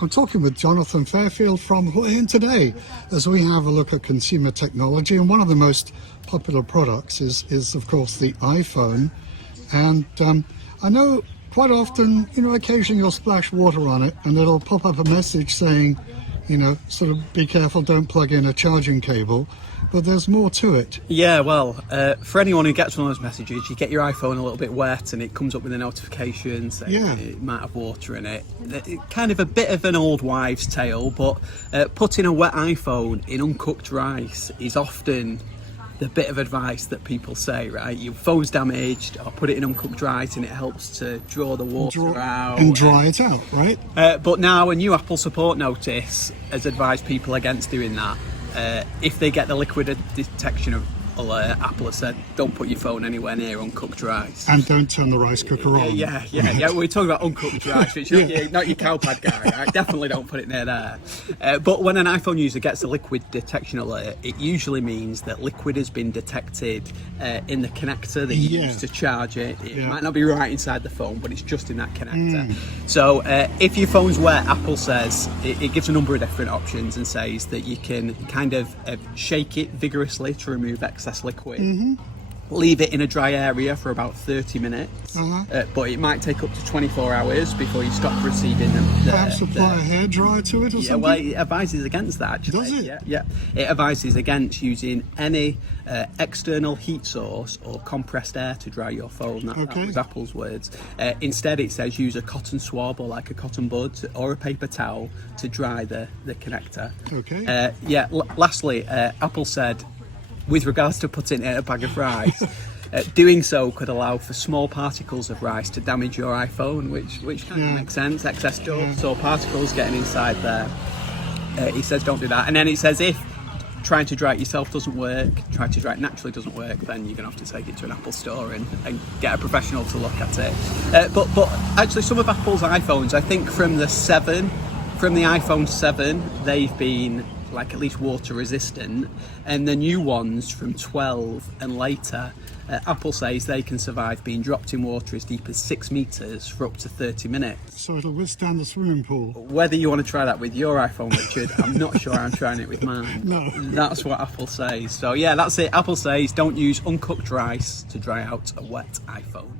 I'm talking with Jonathan Fairfield from Hua today as we have a look at consumer technology, and one of the most popular products is of course the iPhone. And I know quite often, occasionally you'll splash water on it and it'll pop up a message saying, sort of be careful, don't plug in a charging cable. But there's more to it. Yeah, well, for anyone who gets one of those messages, you get your iPhone a little bit wet and it comes up with a notification saying it might have water in it. Kind of a bit of an old wives' tale, but putting a wet iPhone in uncooked rice is often the bit of advice that people say, right? Your phone's damaged, or put it in uncooked rice and it helps to draw the water out. And dry it out, right? But now a new Apple support notice has advised people against doing that. If they get the liquid detection alert, Apple has said don't put your phone anywhere near uncooked rice. And don't turn the rice cooker on. Yeah. We're talking about uncooked rice, which not your cowpad guy, right? Definitely don't put it near there. But when an iPhone user gets a liquid detection alert, it usually means that liquid has been detected in the connector that you use to charge it. It might not be right inside the phone, but it's just in that connector. So if your phone's wet, Apple says it gives a number of different options and says that you can kind of shake it vigorously to remove excess liquid. Leave it in a dry area for about 30 minutes, but it might take up to 24 hours before you stop receiving them. Perhaps apply a hairdryer to it or something? Well, it advises against that, actually. Does it? Yeah. It advises against using any external heat source or compressed air to dry your phone. That was Apple's words. Instead, it says use a cotton swab or like a cotton bud or a paper towel to dry the connector. Lastly, Apple said, with regards to putting it in a bag of rice, doing so could allow for small particles of rice to damage your iPhone, which kind of makes sense. Excess dust or particles getting inside there. He says don't do that. And then it says if trying to dry it yourself doesn't work, trying to dry it naturally doesn't work, then you're going to have to take it to an Apple store and get a professional to look at it. But actually some of Apple's iPhones, I think from the iPhone 7, they've been like at least water resistant, and the new ones from 12 and later, Apple says they can survive being dropped in water as deep as 6 meters for up to 30 minutes. So it'll withstand the swimming pool. Whether you want to try that with your iPhone, Richard, I'm not sure I'm trying it with mine. No. That's what Apple says. So yeah, that's it. Apple says don't use uncooked rice to dry out a wet iPhone.